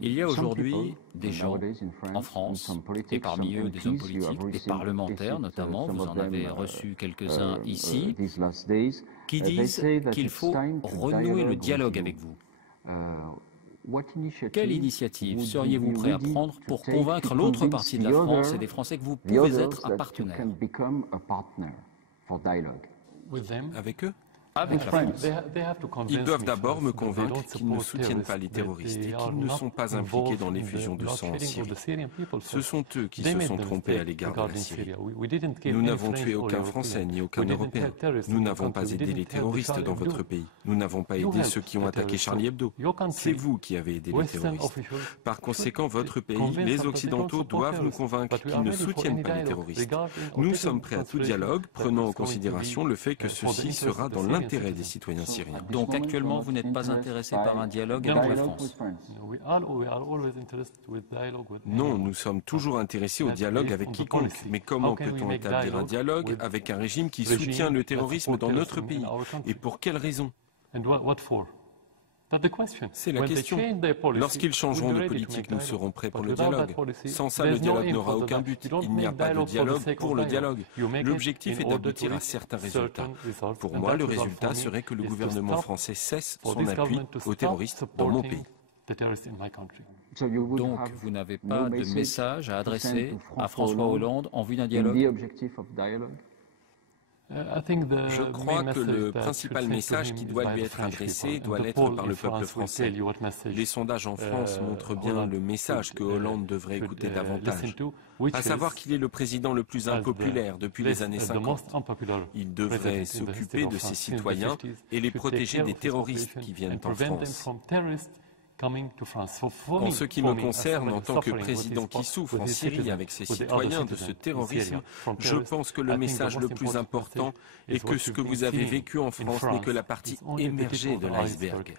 Il y a aujourd'hui des gens en France, et parmi eux des hommes politiques, des parlementaires notamment, vous en avez reçu quelques-uns ici, qui disent qu'il faut renouer le dialogue avec vous. Quelle initiative seriez-vous prêt à prendre pour convaincre l'autre partie de la France et des Français que vous pouvez être un partenaire? Avec eux? Avec la France. Ils doivent d'abord me convaincre qu'ils ne soutiennent pas les terroristes et qu'ils ne sont pas impliqués dans l'effusion de sang en Syrie. Ce sont eux qui se sont trompés à l'égard de la Syrie. Nous n'avons tué aucun Français ni aucun Européen. Nous n'avons pas aidé les terroristes dans votre pays. Nous n'avons pas aidé ceux qui ont attaqué Charlie Hebdo. C'est vous qui avez aidé les terroristes. Par conséquent, votre pays, les Occidentaux, doivent nous convaincre qu'ils ne soutiennent pas les terroristes. Nous sommes prêts à tout dialogue, prenant en considération le fait que ceci sera dans l'intérêt des citoyens syriens. Donc actuellement, vous n'êtes pas intéressé par un dialogue avec la France? Non, nous sommes toujours intéressés au dialogue avec quiconque. Mais comment peut-on établir un dialogue avec un régime qui soutient le terrorisme dans notre pays? Et pour quelles raisons? C'est la question. Lorsqu'ils changeront de politique, nous serons prêts pour le dialogue. Sans ça, le dialogue n'aura aucun but. Il n'y a pas de dialogue pour le dialogue. L'objectif est d'aboutir à certains résultats. Pour moi, le résultat serait que le gouvernement français cesse son appui aux terroristes dans mon pays. Donc, vous n'avez pas de message à adresser à François Hollande en vue d'un dialogue? Je crois que le principal message qui doit lui être adressé doit l'être par le peuple français. Les sondages en France montrent bien le message que Hollande devrait écouter davantage, à savoir qu'il est le président le plus impopulaire depuis les années 50. Il devrait s'occuper de ses citoyens et les protéger des terroristes qui viennent en France. En ce qui me concerne, en tant que président qui souffre en Syrie avec ses citoyens de ce terrorisme, je pense que le message le plus important est que ce que vous avez vécu en France n'est que la partie émergée de l'iceberg.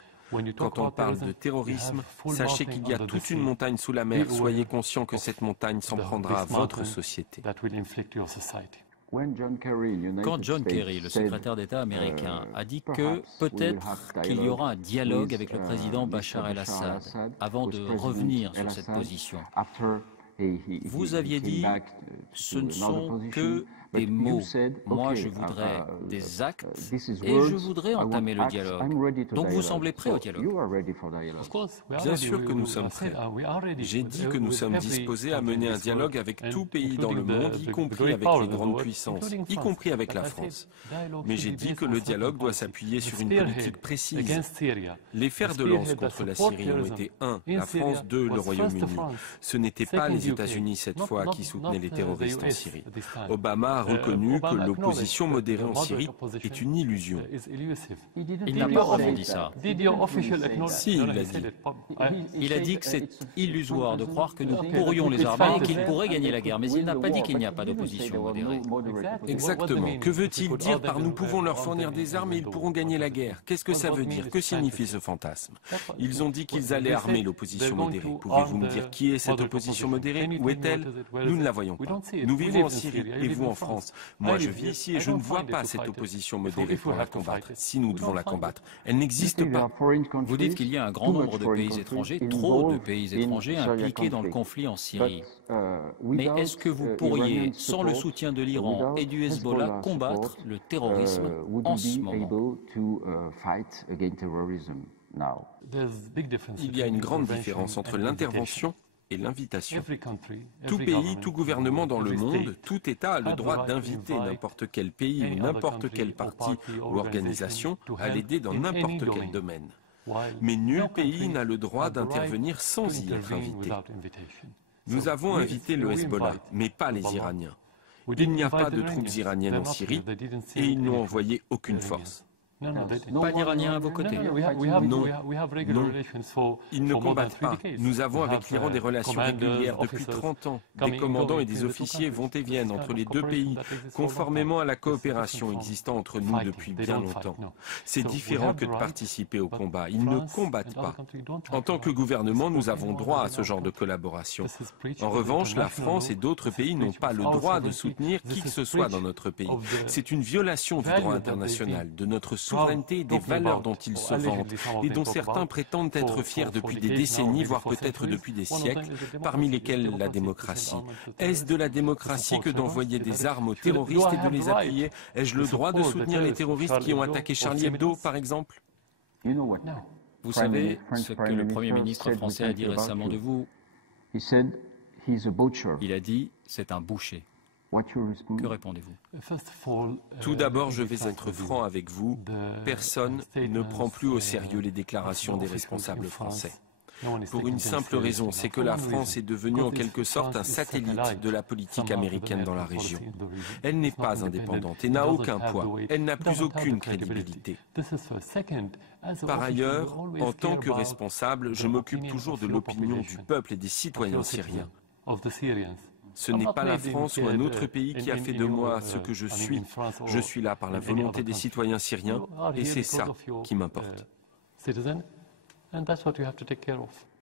Quand on parle de terrorisme, sachez qu'il y a toute une montagne sous la mer. Soyez conscient que cette montagne s'en prendra à votre société. Quand John Kerry, le secrétaire d'État américain, a dit que peut-être qu'il y aura un dialogue avec le président Bachar el-Assad avant de revenir sur cette position, vous aviez dit ce ne sont que des mots. Moi, je voudrais des actes et je voudrais entamer le dialogue. Donc vous semblez prêt au dialogue? Bien sûr que nous sommes prêts. J'ai dit que nous sommes disposés à mener un dialogue avec tout pays dans le monde, y compris avec les grandes puissances, y compris avec la France. Mais j'ai dit que le dialogue doit s'appuyer sur une politique précise. Les fers de lance contre la Syrie ont été 1. La France, 2. Le Royaume-Uni. Ce n'était pas les États-Unis cette fois qui soutenaient les terroristes en Syrie. Obama a reconnu que l'opposition modérée en Syrie est une illusion. Il n'a pas vraiment dit ça. Si, il l'a dit. Il a dit que c'est illusoire de croire que nous pourrions les armer et qu'ils pourraient gagner la guerre. Mais il n'a pas dit qu'il n'y a pas d'opposition modérée. Exactement. Que veut-il dire par nous pouvons leur fournir des armes et ils pourront gagner la guerre? Qu'est-ce que ça veut dire? Que signifie ce fantasme? Ils ont dit qu'ils allaient armer l'opposition modérée. Pouvez-vous me dire qui est cette opposition modérée? Où est-elle? Nous ne la voyons pas. Nous vivons en Syrie et vous en France. Moi, je vis ici et je ne vois pas cette opposition modérée pour la combattre. Si nous devons la combattre, elle n'existe pas. Vous dites qu'il y a un grand nombre de pays étrangers, trop de pays étrangers impliqués dans le conflit en Syrie. Mais est-ce que vous pourriez, sans le soutien de l'Iran et du Hezbollah, combattre le terrorisme en ce moment? Il y a une grande différence entre l'intervention et l'invitation. Tout pays, tout gouvernement dans le monde, tout État a le droit d'inviter n'importe quel pays ou n'importe quel parti ou organisation à l'aider dans n'importe quel domaine. Mais nul pays n'a le droit d'intervenir sans y être invité. Nous avons invité le Hezbollah, mais pas les Iraniens. Il n'y a pas de troupes iraniennes en Syrie et ils n'ont envoyé aucune force. Pas d'Iraniens à vos côtés? Non, ils ne combattent pas. Nous avons avec l'Iran des relations régulières depuis 30 ans. Des commandants et des officiers vont et viennent entre les deux pays, conformément à la coopération existant entre nous depuis bien longtemps. C'est différent que de participer au combat. Ils ne combattent pas. En tant que gouvernement, nous avons droit à ce genre de collaboration. En revanche, la France et d'autres pays n'ont pas le droit de soutenir qui que ce soit dans notre pays. C'est une violation du droit international, de notre souveraineté et des valeurs dont ils se vantent et dont certains prétendent être fiers depuis des décennies, voire peut-être depuis des siècles, parmi lesquels la démocratie. Est-ce de la démocratie que d'envoyer des armes aux terroristes et de les appuyer? Ai-je le droit de soutenir les terroristes qui ont attaqué Charlie Hebdo, par exemple? Vous savez ce que le Premier ministre français a dit récemment de vous? Il a dit, c'est un boucher. Que répondez-vous? Tout d'abord, je vais être franc avec vous. Personne ne prend plus au sérieux les déclarations des responsables français. Pour une simple raison, c'est que la France est devenue en quelque sorte un satellite de la politique américaine dans la région. Elle n'est pas indépendante et n'a aucun poids. Elle n'a plus aucune crédibilité. Par ailleurs, en tant que responsable, je m'occupe toujours de l'opinion du peuple et des citoyens syriens. Ce n'est pas la France ou un autre pays qui a fait de moi ce que je suis. Je suis là par la volonté des citoyens syriens et c'est ça qui m'importe.